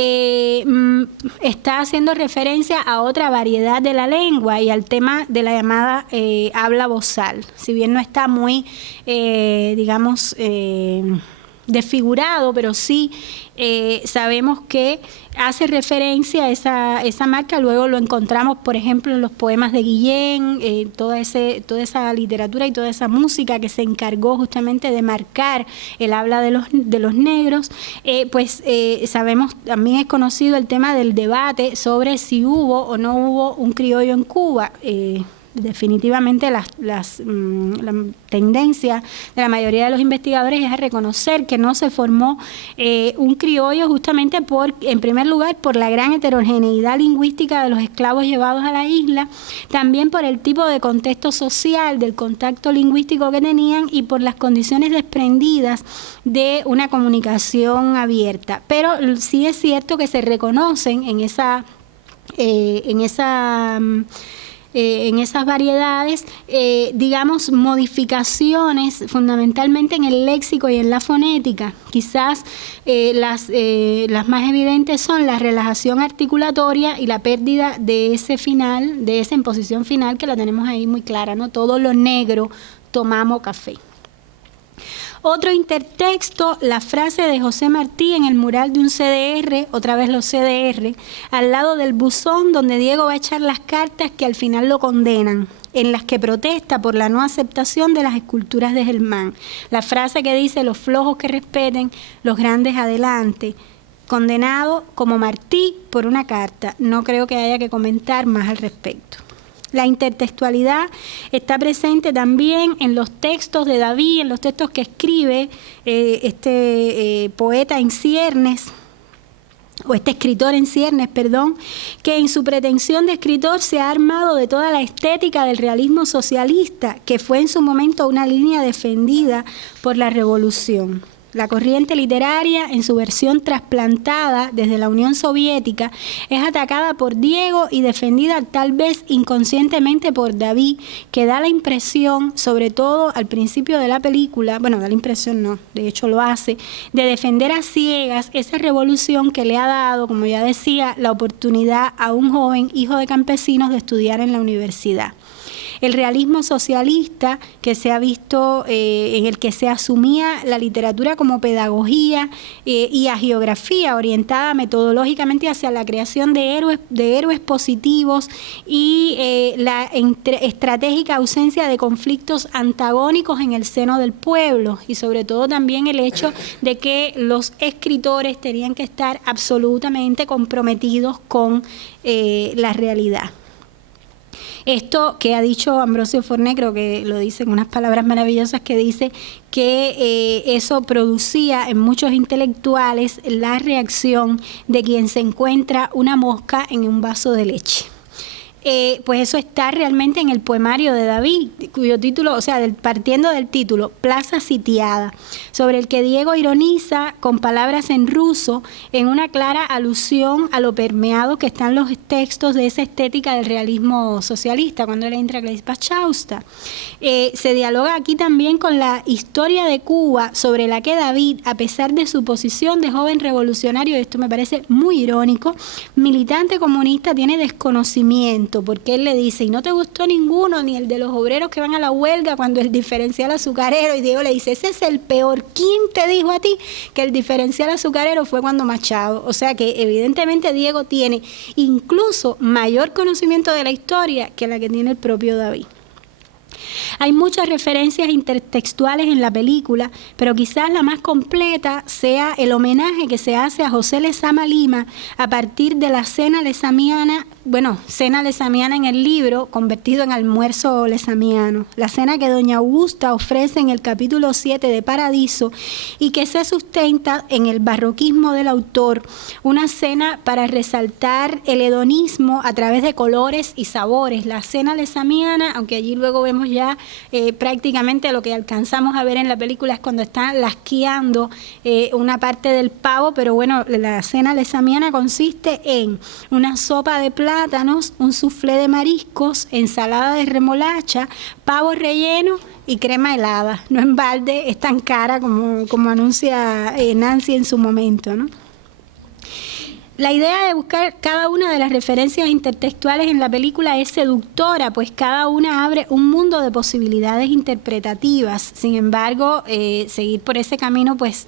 está haciendo referencia a otra variedad de la lengua y al tema de la llamada habla vozal, si bien no está muy, desfigurado, pero sí sabemos que hace referencia a esa marca. Luego lo encontramos, por ejemplo, en los poemas de Guillén, toda esa literatura y toda esa música que se encargó justamente de marcar el habla de los negros. Sabemos, también es conocido el tema del debate sobre si hubo o no hubo un criollo en Cuba. Definitivamente la tendencia de la mayoría de los investigadores es a reconocer que no se formó un criollo justamente en primer lugar, por la gran heterogeneidad lingüística de los esclavos llevados a la isla, también por el tipo de contexto social, del contacto lingüístico que tenían y por las condiciones desprendidas de una comunicación abierta. Pero sí es cierto que se reconocen en esas variedades, modificaciones fundamentalmente en el léxico y en la fonética. Quizás las más evidentes son la relajación articulatoria y la pérdida de ese final, de esa imposición final que la tenemos ahí muy clara, ¿no? Todo lo negro, tomamos café. Otro intertexto, la frase de José Martí en el mural de un CDR, otra vez los CDR, al lado del buzón donde Diego va a echar las cartas que al final lo condenan, en las que protesta por la no aceptación de las esculturas de Germán. La frase que dice: los flojos que respeten, los grandes adelante. Condenado como Martí por una carta. No creo que haya que comentar más al respecto. La intertextualidad está presente también en los textos de David, en los textos que escribe poeta en ciernes, o este escritor en ciernes, que en su pretensión de escritor se ha armado de toda la estética del realismo socialista, que fue en su momento una línea defendida por la Revolución. La corriente literaria, en su versión trasplantada desde la Unión Soviética, es atacada por Diego y defendida tal vez inconscientemente por David, que da la impresión, sobre todo al principio de la película, da la impresión no, de hecho lo hace, de defender a ciegas esa revolución que le ha dado, como ya decía, la oportunidad a un joven hijo de campesinos de estudiar en la universidad. El realismo socialista que se ha visto, en el que se asumía la literatura como pedagogía y hagiografía orientada metodológicamente hacia la creación de héroes positivos y la estratégica ausencia de conflictos antagónicos en el seno del pueblo, y sobre todo también el hecho de que los escritores tenían que estar absolutamente comprometidos con la realidad. Esto que ha dicho Ambrosio Forné, creo que lo dice en unas palabras maravillosas, que dice que eso producía en muchos intelectuales la reacción de quien se encuentra una mosca en un vaso de leche. Pues eso está realmente en el poemario de David, cuyo título, partiendo del título, Plaza Sitiada, sobre el que Diego ironiza con palabras en ruso, en una clara alusión a lo permeado que están los textos de esa estética del realismo socialista, cuando él entra a Pachausta. Se dialoga aquí también con la historia de Cuba, sobre la que David, a pesar de su posición de joven revolucionario, esto me parece muy irónico, militante comunista, tiene desconocimiento, porque él le dice: y no te gustó ninguno, ni el de los obreros que van a la huelga cuando el diferencial azucarero, y Diego le dice: ese es el peor. ¿Quién te dijo a ti que el diferencial azucarero fue cuando Machado? O sea que evidentemente Diego tiene incluso mayor conocimiento de la historia que la que tiene el propio David. Hay muchas referencias intertextuales en la película, pero quizás la más completa sea el homenaje que se hace a José Lezama Lima a partir de la cena lezamiana cena lesamiana en el libro, convertido en almuerzo lesamiano. La cena que doña Augusta ofrece en el capítulo 7 de Paradiso y que se sustenta en el barroquismo del autor, una cena para resaltar el hedonismo a través de colores y sabores. La cena lesamiana, aunque allí luego vemos ya prácticamente lo que alcanzamos a ver en la película es cuando están lasqueando una parte del pavo, pero bueno, la cena lesamiana consiste en una sopa de plátanos, un soufflé de mariscos, ensalada de remolacha, pavo relleno y crema helada. No en balde es tan cara como anuncia Nancy en su momento, ¿no? La idea de buscar cada una de las referencias intertextuales en la película es seductora, pues cada una abre un mundo de posibilidades interpretativas. Sin embargo, seguir por ese camino, pues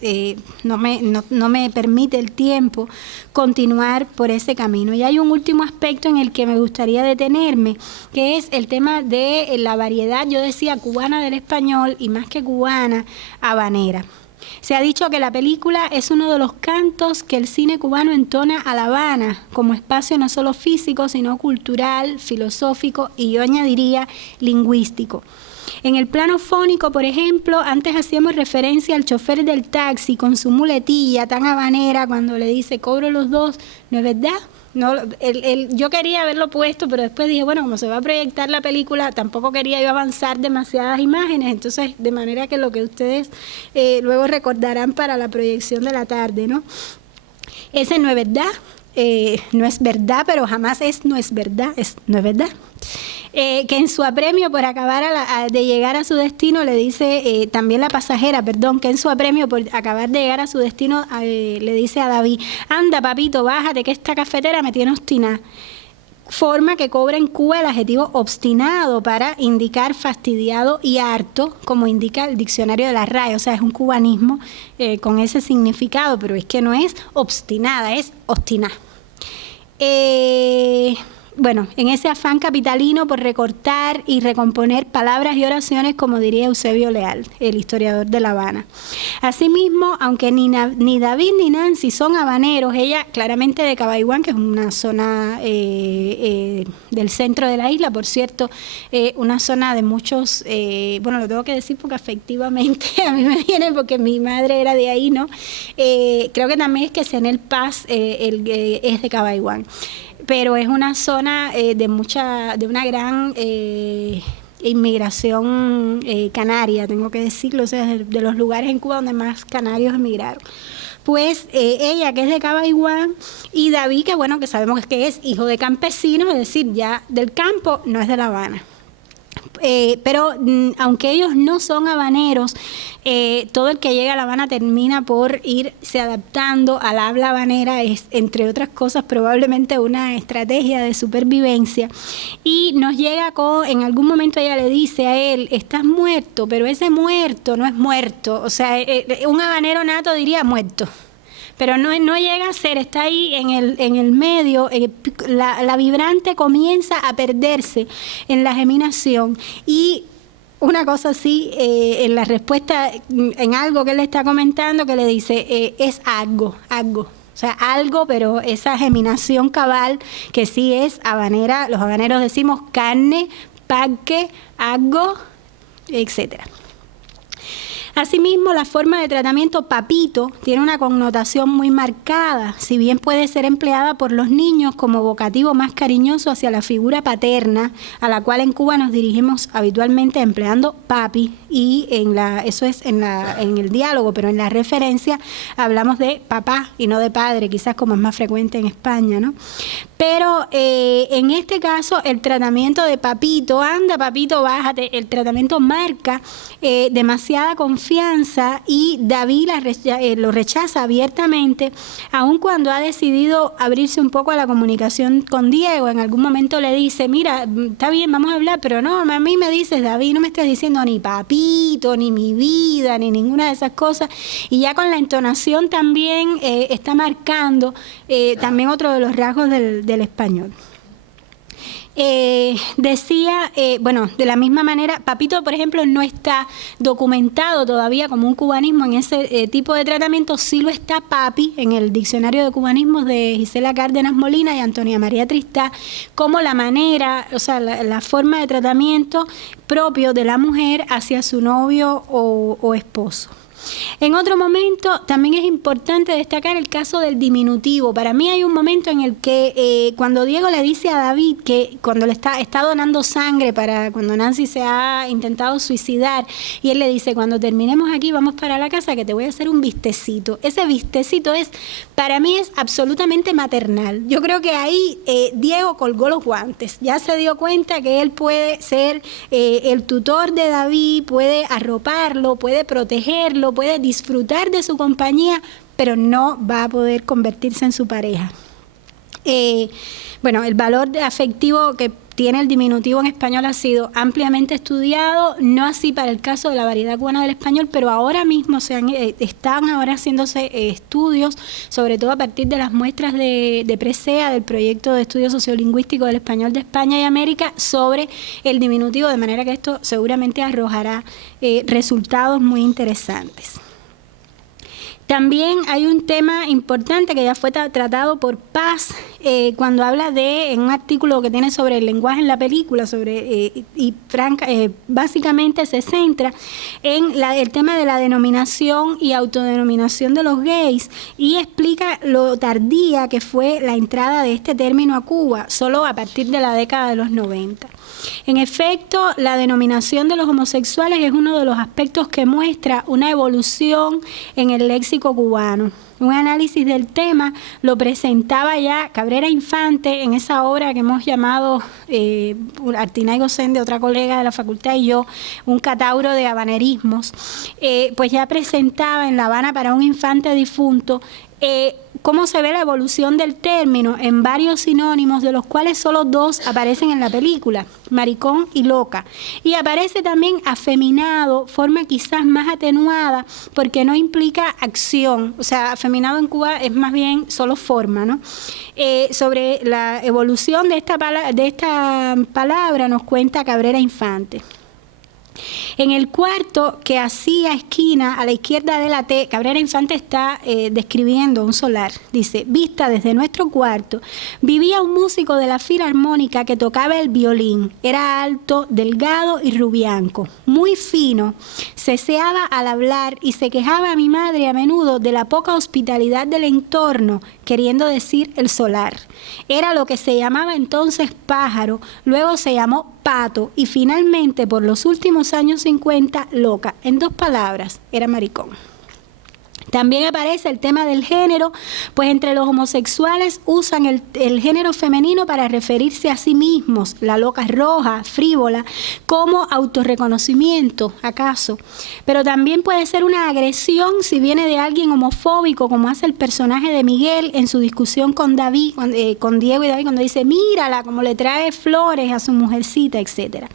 no me permite el tiempo continuar por ese camino. Y hay un último aspecto en el que me gustaría detenerme, que es el tema de la variedad, yo decía, cubana del español y más que cubana, habanera. Se ha dicho que la película es uno de los cantos que el cine cubano entona a La Habana, como espacio no solo físico, sino cultural, filosófico y yo añadiría lingüístico. En el plano fónico, por ejemplo, antes hacíamos referencia al chofer del taxi con su muletilla tan habanera cuando le dice, cobro los dos, ¿no es verdad? No, yo quería haberlo puesto, pero después dije, bueno, como se va a proyectar la película, tampoco quería yo avanzar demasiadas imágenes, entonces de manera que lo que ustedes luego recordarán para la proyección de la tarde, ¿no? Ese no es verdad, no es verdad, pero jamás no es verdad, no es verdad. Que en su apremio por acabar de llegar a su destino le dice, también la pasajera, perdón, que en su apremio por acabar de llegar a su destino le dice a David, anda papito, bájate que esta cafetera me tiene obstinada. Forma que cobra en Cuba el adjetivo obstinado para indicar fastidiado y harto, como indica el diccionario de la RAE, o sea, es un cubanismo con ese significado, pero es que no es obstinada, es obstinada. Bueno, en ese afán capitalino por recortar y recomponer palabras y oraciones, como diría Eusebio Leal, el historiador de La Habana. Asimismo, aunque ni David ni Nancy son habaneros, ella claramente de Cabaiguán, que es una zona del centro de la isla, por cierto, una zona de muchos, bueno, lo tengo que decir porque afectivamente a mí me viene porque mi madre era de ahí, ¿no? Creo que también es que Senel Paz es de Cabaiguán. Pero es una zona de una gran inmigración canaria, tengo que decirlo, o sea, de los lugares en Cuba donde más canarios emigraron. Pues ella, que es de Cabaiguán, y David, que bueno, que sabemos que es hijo de campesinos, es decir, ya del campo, no es de La Habana. Pero aunque ellos no son habaneros, todo el que llega a La Habana termina por irse adaptando al habla habanera, es entre otras cosas probablemente una estrategia de supervivencia, y nos llega en algún momento ella le dice a él, estás muerto, pero ese muerto no es muerto, o sea, un habanero nato diría muerto. Pero no llega a ser, está ahí en el medio, la vibrante comienza a perderse en la geminación y una cosa así, en la respuesta, en algo que él le está comentando, que le dice, es algo, o sea, algo, pero esa geminación cabal que sí es habanera, los habaneros decimos carne, paque, algo, etcétera. Asimismo, la forma de tratamiento papito tiene una connotación muy marcada, si bien puede ser empleada por los niños como vocativo más cariñoso hacia la figura paterna, a la cual en Cuba nos dirigimos habitualmente empleando papi, y eso es en el diálogo, pero en la referencia hablamos de papá y no de padre, quizás como es más frecuente en España, ¿no? Pero en este caso el tratamiento de papito, anda papito, bájate, el tratamiento marca demasiada confianza y David lo rechaza abiertamente, aun cuando ha decidido abrirse un poco a la comunicación con Diego. En algún momento le dice, mira, está bien, vamos a hablar, pero no, a mí me dices, David, no me estás diciendo ni papito, ni mi vida, ni ninguna de esas cosas, y ya con la entonación también está marcando también otro de los rasgos del español. decía, bueno, de la misma manera, Papito, por ejemplo, no está documentado todavía como un cubanismo en ese tipo de tratamiento, sí lo está Papi en el diccionario de cubanismos de Gisela Cárdenas Molina y Antonia María Tristá, como la manera, o sea, la forma de tratamiento propio de la mujer hacia su novio o esposo. En otro momento también es importante destacar el caso del diminutivo. Para mí hay un momento en el que cuando Diego le dice a David que cuando le está donando sangre para cuando Nancy se ha intentado suicidar, y él le dice, cuando terminemos aquí vamos para la casa que te voy a hacer un vistecito. Ese vistecito para mí es absolutamente maternal. Yo creo que ahí Diego colgó los guantes, ya se dio cuenta que él puede ser el tutor de David, puede arroparlo, puede protegerlo, puede disfrutar de su compañía, pero no va a poder convertirse en su pareja. Bueno, el valor afectivo que tiene el diminutivo en español ha sido ampliamente estudiado, no así para el caso de la variedad cubana del español, pero ahora mismo están ahora haciéndose estudios, sobre todo a partir de las muestras de Presea, del proyecto de estudio sociolingüístico del español de España y América, sobre el diminutivo, de manera que esto seguramente arrojará resultados muy interesantes. También hay un tema importante que ya fue tratado por Paz cuando habla en un artículo que tiene sobre el lenguaje en la película, básicamente se centra en el tema de la denominación y autodenominación de los gays y explica lo tardía que fue la entrada de este término a Cuba, solo a partir de la década de los 90. En efecto, la denominación de los homosexuales es uno de los aspectos que muestra una evolución en el léxico cubano. Un análisis del tema lo presentaba ya Cabrera Infante en esa obra que hemos llamado Artinay Gosende, otra colega de la facultad, y yo, un catauro de habanerismos. Pues ya presentaba en La Habana para un infante difunto cómo se ve la evolución del término en varios sinónimos, de los cuales solo 2 aparecen en la película, maricón y loca. Y aparece también afeminado, forma quizás más atenuada, porque no implica acción. O sea, afeminado en Cuba es más bien solo forma, ¿no? Sobre la evolución de esta palabra nos cuenta Cabrera Infante. En el cuarto que hacía esquina a la izquierda de la T, Cabrera Infante está describiendo un solar. Dice, vista desde nuestro cuarto, vivía un músico de la filarmónica que tocaba el violín. Era alto, delgado y rubianco, muy fino. Ceseaba al hablar y se quejaba a mi madre a menudo de la poca hospitalidad del entorno, queriendo decir el solar. Era lo que se llamaba entonces pájaro, luego se llamó pato y finalmente por los últimos años 50 loca. En 2 palabras, era maricón. También aparece el tema del género, pues entre los homosexuales usan el género femenino para referirse a sí mismos, la loca roja, frívola, como autorreconocimiento, acaso. Pero también puede ser una agresión si viene de alguien homofóbico, como hace el personaje de Miguel en su discusión con David, con Diego y David, cuando dice, mírala, como le trae flores a su mujercita, etc.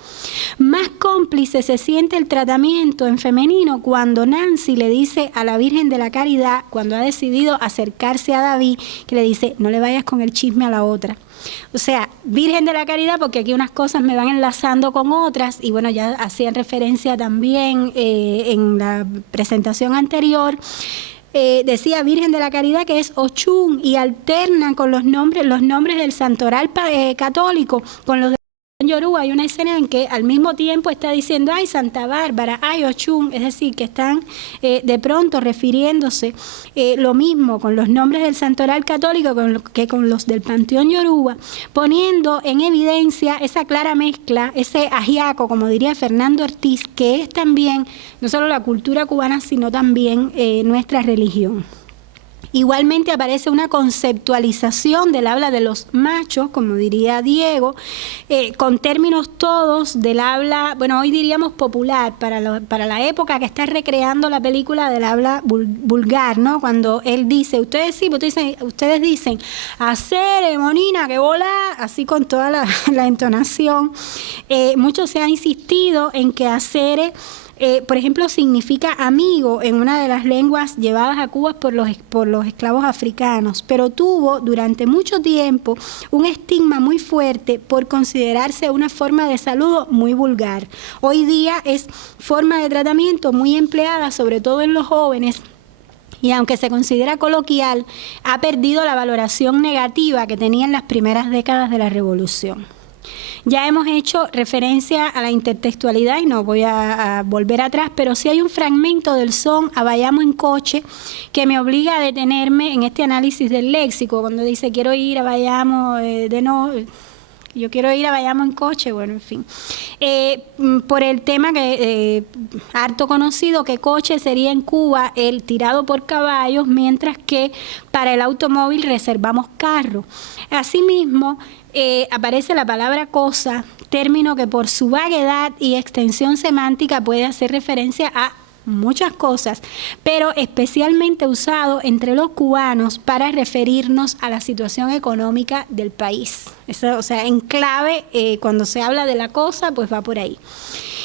Más cómplice se siente el tratamiento en femenino cuando Nancy le dice a la Virgen de la Caridad, cuando ha decidido acercarse a David, que le dice, no le vayas con el chisme a la otra. O sea, Virgen de la Caridad, porque aquí unas cosas me van enlazando con otras, y bueno, ya hacían referencia también en la presentación anterior, decía Virgen de la Caridad, que es Ochun, y alternan con los nombres del santoral católico, con los de Yoruba. Hay una escena en que al mismo tiempo está diciendo ay Santa Bárbara, ay Ochun, es decir, que están de pronto refiriéndose lo mismo con los nombres del santoral católico que con los del panteón Yoruba, poniendo en evidencia esa clara mezcla, ese ajiaco, como diría Fernando Ortiz, que es también no solo la cultura cubana, sino también nuestra religión. Igualmente aparece una conceptualización del habla de los machos, como diría Diego, con términos todos del habla, bueno, hoy diríamos popular, para la época que está recreando la película del habla vulgar, ¿no? Cuando él dice, ustedes dicen, hacer, monina, que bola, así con toda la entonación. Mucho se ha insistido en que hacer por ejemplo, significa amigo en una de las lenguas llevadas a Cuba por los esclavos africanos, pero tuvo durante mucho tiempo un estigma muy fuerte por considerarse una forma de saludo muy vulgar. Hoy día es forma de tratamiento muy empleada, sobre todo en los jóvenes, y aunque se considera coloquial, ha perdido la valoración negativa que tenía en las primeras décadas de la Revolución. Ya hemos hecho referencia a la intertextualidad y no voy a volver atrás, pero sí hay un fragmento del son a Vayamos en coche que me obliga a detenerme en este análisis del léxico, cuando dice quiero ir a Vayamos yo quiero ir a Vayamos en coche, bueno, en fin. Por el tema que harto conocido, que coche sería en Cuba el tirado por caballos, mientras que para el automóvil reservamos carro. Asimismo, aparece la palabra cosa, término que por su vaguedad y extensión semántica puede hacer referencia a muchas cosas, pero especialmente usado entre los cubanos para referirnos a la situación económica del país. Eso, o sea, en clave, cuando se habla de la cosa, pues va por ahí.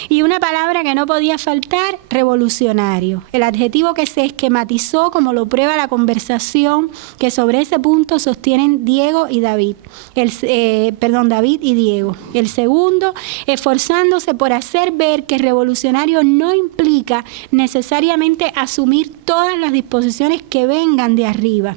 Y una palabra que no podía faltar, revolucionario. El adjetivo que se esquematizó, como lo prueba la conversación que sobre ese punto sostienen Diego y David. David y Diego. El segundo, esforzándose por hacer ver que revolucionario no implica necesariamente asumir todas las disposiciones que vengan de arriba.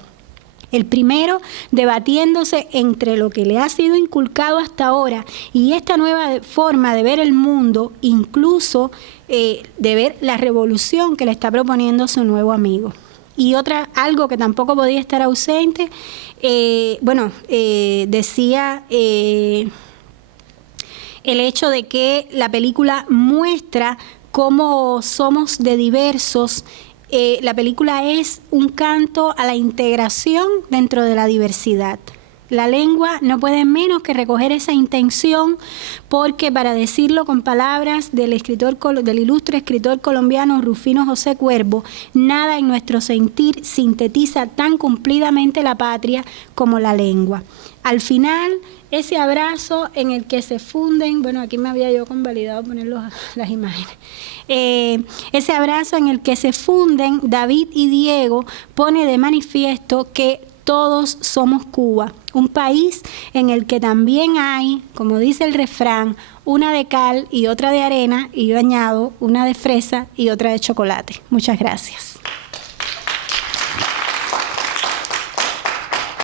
El primero, debatiéndose entre lo que le ha sido inculcado hasta ahora y esta nueva forma de ver el mundo, incluso de ver la revolución que le está proponiendo su nuevo amigo. Y algo que tampoco podía estar ausente, decía el hecho de que la película muestra cómo somos de diversos. La película es un canto a la integración dentro de la diversidad. La lengua no puede menos que recoger esa intención, porque, para decirlo con palabras del ilustre escritor colombiano Rufino José Cuervo, nada en nuestro sentir sintetiza tan cumplidamente la patria como la lengua. Al final, ese abrazo en el que se funden, bueno, aquí me había yo convalidado poner las imágenes, ese abrazo en el que se funden David y Diego pone de manifiesto que todos somos Cuba, un país en el que también hay, como dice el refrán, una de cal y otra de arena, y yo añado una de fresa y otra de chocolate. Muchas gracias.